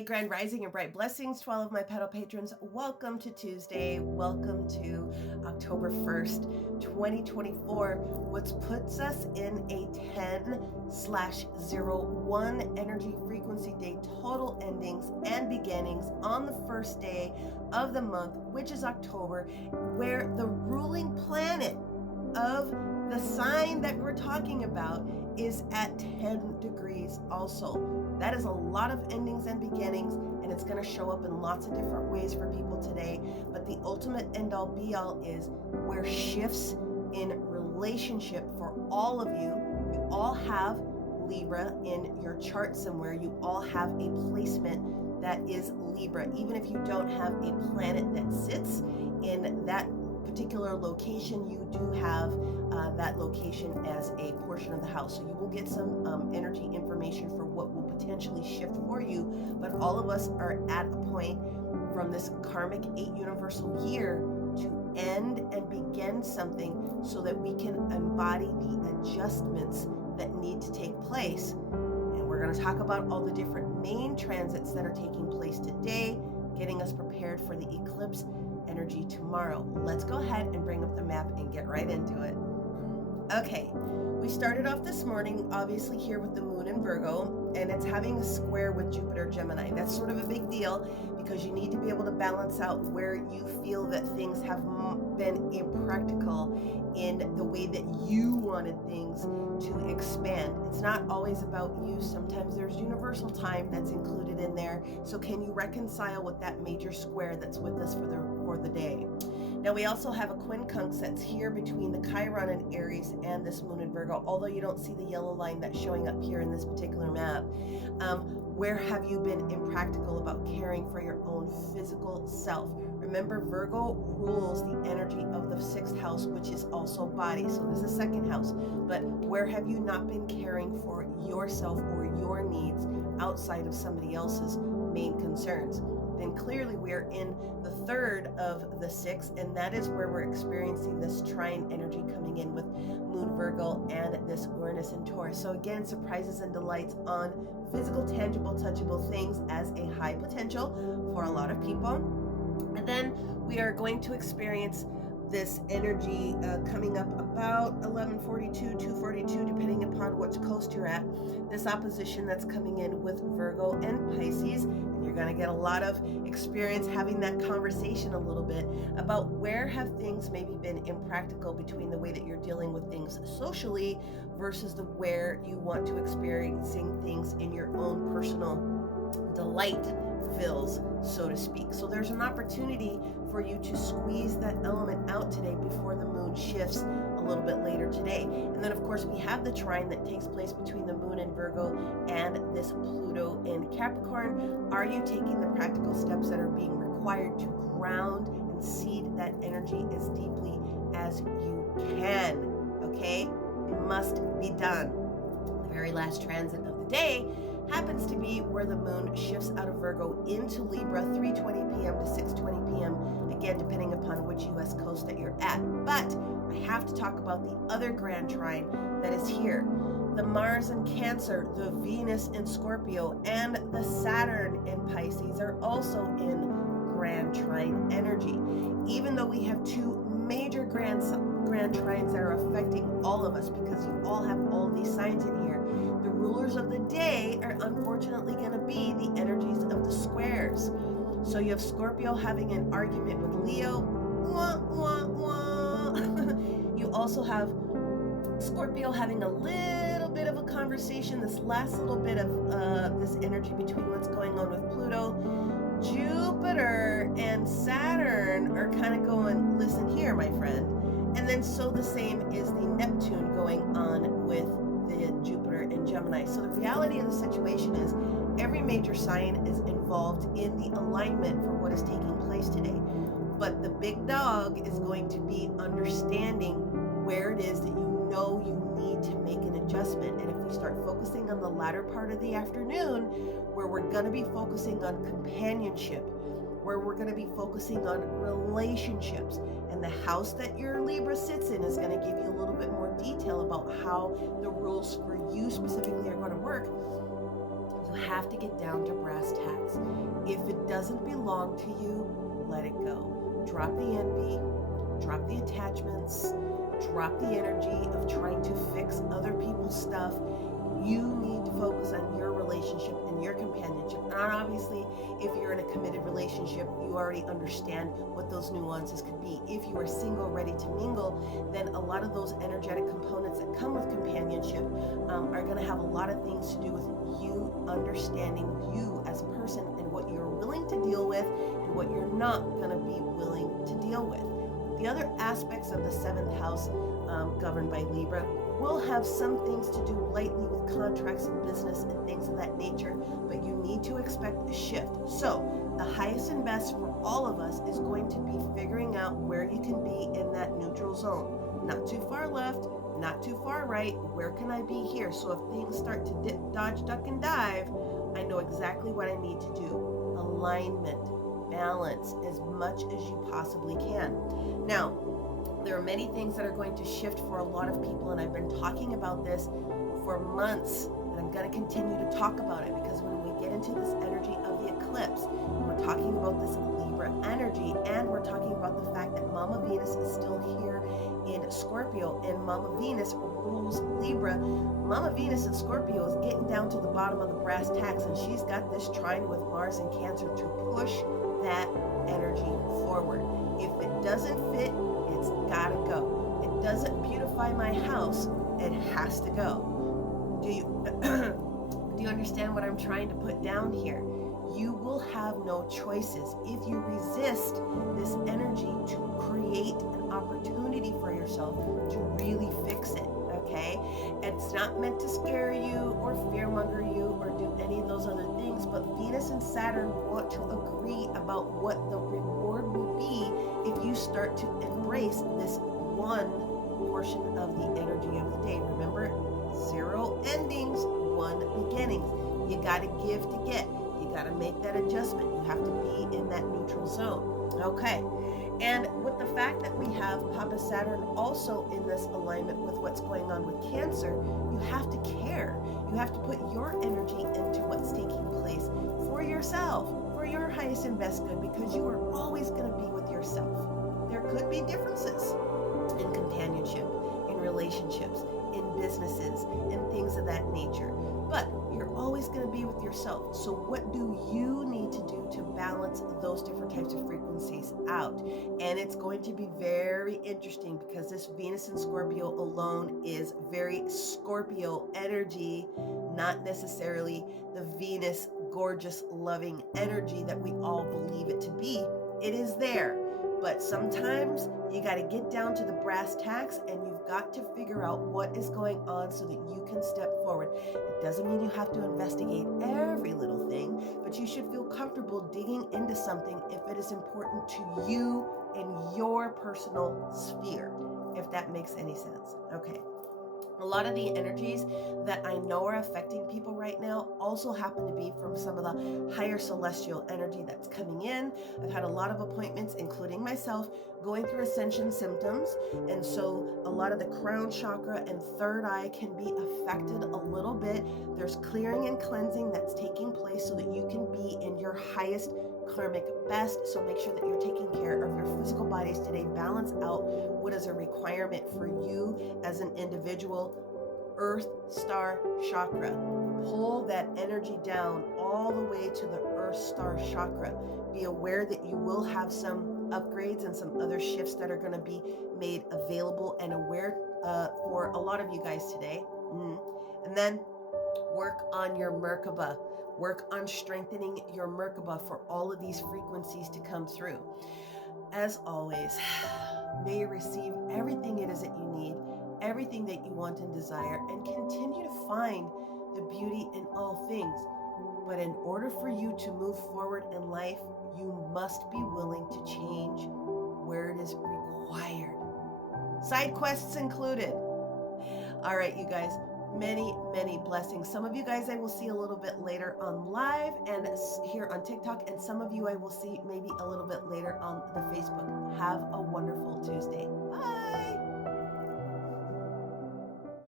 Hey, Grand Rising and Bright Blessings to all of my pedal patrons. Welcome to Tuesday. Welcome to October 1st, 2024, which puts us in a 10/01 energy frequency day, total endings and beginnings on the first day of the month, which is October, where the ruling planet of the sign that we're talking about is at 10 degrees also. That is a lot of endings and beginnings, and it's going to show up in lots of different ways for people today. But the ultimate end-all be-all is where shifts in relationship for all of you. You all have Libra in your chart somewhere. You all have a placement that is Libra. Even if you don't have a planet that sits in that particular location, you do have that location as a portion of the house. So you will get some energy information for what will potentially shift for you. But all of us are at a point from this karmic 8 universal year to end and begin something so that we can embody the adjustments that need to take place. And we're going to talk about all the different main transits that are taking place today, getting us prepared for the eclipse energy tomorrow. Let's go ahead and bring up the map and get right into it. Okay, we started off this morning obviously here with the moon in Virgo, and it's having a square with Jupiter Gemini. That's sort of a big deal because you need to be able to balance out where you feel that things have been impractical in the way that you wanted things to expand. It's not always about you. Sometimes there's universal time that's included in there. So can you reconcile with that major square that's with us for the day? Now we also have a quincunx that's here between the Chiron in Aries and this moon in Virgo, although you don't see the yellow line that's showing up here in this particular map. Where have you been impractical about caring for your own physical self? Remember, Virgo rules the energy of the 6th house, which is also body. So this is 2nd house. But where have you not been caring for yourself or your needs outside of somebody else's main concerns? Then clearly we're in the 3rd of the 6th, and that is where we're experiencing this trine energy coming in with Moon Virgo and this Uranus in Taurus. So again, surprises and delights on physical, tangible, touchable things as a high potential for a lot of people. And then we are going to experience this energy coming up about 11:42, 2:42, depending upon which coast you're at. This opposition that's coming in with Virgo and Pisces. And you're going to get a lot of experience having that conversation a little bit about where have things maybe been impractical between the way that you're dealing with things socially versus the where you want to experiencing things in your own personal delight fills, so to speak. So there's an opportunity for you to squeeze that element out today before the moon shifts a little bit later today. And then of course we have the trine that takes place between the moon in Virgo and this Pluto in Capricorn. Are you taking the practical steps that are being required to ground and seed that energy as deeply as you can? Okay, it must be done. The very last transit of the day happens to be where the moon shifts out of Virgo into Libra, 3:20 p.m. to 6:20 p.m., again, depending upon which U.S. coast that you're at. But I have to talk about the other grand trine that is here. The Mars in Cancer, the Venus in Scorpio, and the Saturn in Pisces are also in grand trine energy. Even though we have two major grand trines that are affecting all of us because you all have all these signs in here, the rulers of the day are unfortunately going to be the energies of the squares. So you have Scorpio having an argument with Leo. Wah, wah, wah. You also have Scorpio having a little bit of a conversation, this last little bit of this energy between what's going on with Pluto. Jupiter and Saturn are kind of going, listen here, my friend. And then so the same is the Neptune going on with the Jupiter in Gemini. So the reality of the situation is every major sign is involved in the alignment for what is taking place today. But the big dog is going to be understanding where it is that you know you need to make an adjustment. And if we start focusing on the latter part of the afternoon, where we're going to be focusing on companionship, where we're going to be focusing on relationships, and the house that your Libra sits in is going to give you a little bit more detail about how the rules for you specifically are going to work. You have to get down to brass tacks. If it doesn't belong to you, let it go. Drop the envy, drop the attachments, drop the energy of trying to fix other people's stuff. You need to focus on your relationship and your companionship. And obviously, if you're in a committed relationship, you already understand what those nuances could be. If you are single, ready to mingle, then a lot of those energetic components that come with companionship are going to have a lot of things to do with you understanding you as a person and what you're willing to deal with and what you're not going to be willing to deal with. The other aspects of the 7th house governed by Libra will have some things to do lightly with contracts and business and things of that nature, but you need to expect a shift. So the highest and best for all of us is going to be figuring out where you can be in that neutral zone. Not too far left, not too far right. Where can I be here? So if things start to dodge, duck, and dive, I know exactly what I need to do. Alignment, balance, as much as you possibly can. Now, there are many things that are going to shift for a lot of people, and I've been talking about this for months, and I'm going to continue to talk about it because when we get into this energy of the eclipse, we're talking about this Libra energy, and we're talking about the fact that Mama Venus is still here in Scorpio, and Mama Venus rules Libra. Mama Venus in Scorpio is getting down to the bottom of the brass tacks, and she's got this trine with Mars and Cancer to push that energy forward. If it doesn't fit, it's gotta go. It doesn't beautify my house, it has to go. Do you understand what I'm trying to put down here? You will have no choices if you resist this energy to create an opportunity for yourself to really fix it. Okay? It's not meant to scare you or fearmonger you or do any of those other things, but Venus and Saturn want to agree about what the reward will be if you start to embrace this one portion of the energy of the day. Remember, 0 endings, 1 beginnings. You got to give to get. You got to make that adjustment. You have to be in that neutral zone. Okay. And with the fact that we have Papa Saturn also in this alignment with what's going on with Cancer, you have to care. You have to put your energy into what's taking place for yourself, for your highest and best good, because you are always going to be with yourself. There could be differences in companionship, in relationships, in businesses, and things of that nature. But you're always going to be with yourself. So what do you need to do to balance those different types of frequencies out? And it's going to be very interesting because this Venus in Scorpio alone is very Scorpio energy, not necessarily the Venus gorgeous loving energy that we all believe it to be. It is there. But sometimes you got to get down to the brass tacks and you've got to figure out what is going on so that you can step forward. It doesn't mean you have to investigate every little thing, but you should feel comfortable digging into something if it is important to you and your personal sphere, if that makes any sense. Okay. A lot of the energies that I know are affecting people right now also happen to be from some of the higher celestial energy that's coming in. I've had a lot of appointments, including myself, going through ascension symptoms. And so a lot of the crown chakra and third eye can be affected a little bit. There's clearing and cleansing that's taking place so that you can be in your highest karmic best. So make sure that you're taking care of your physical bodies today. Balance out what is a requirement for you as an individual. Earth star chakra. Pull that energy down all the way to the Earth star chakra. Be aware that you will have some upgrades and some other shifts that are going to be made available and aware for a lot of you guys today. And then work on your Merkaba. Work on strengthening your Merkaba for all of these frequencies to come through. As always, may you receive everything it is that you need, everything that you want and desire, and continue to find the beauty in all things. But in order for you to move forward in life, you must be willing to change where it is required. Side quests included. All right, you guys. Many, many blessings. Some of you guys I will see a little bit later on live and here on TikTok, and some of you I will see maybe a little bit later on the Facebook. Have a wonderful Tuesday.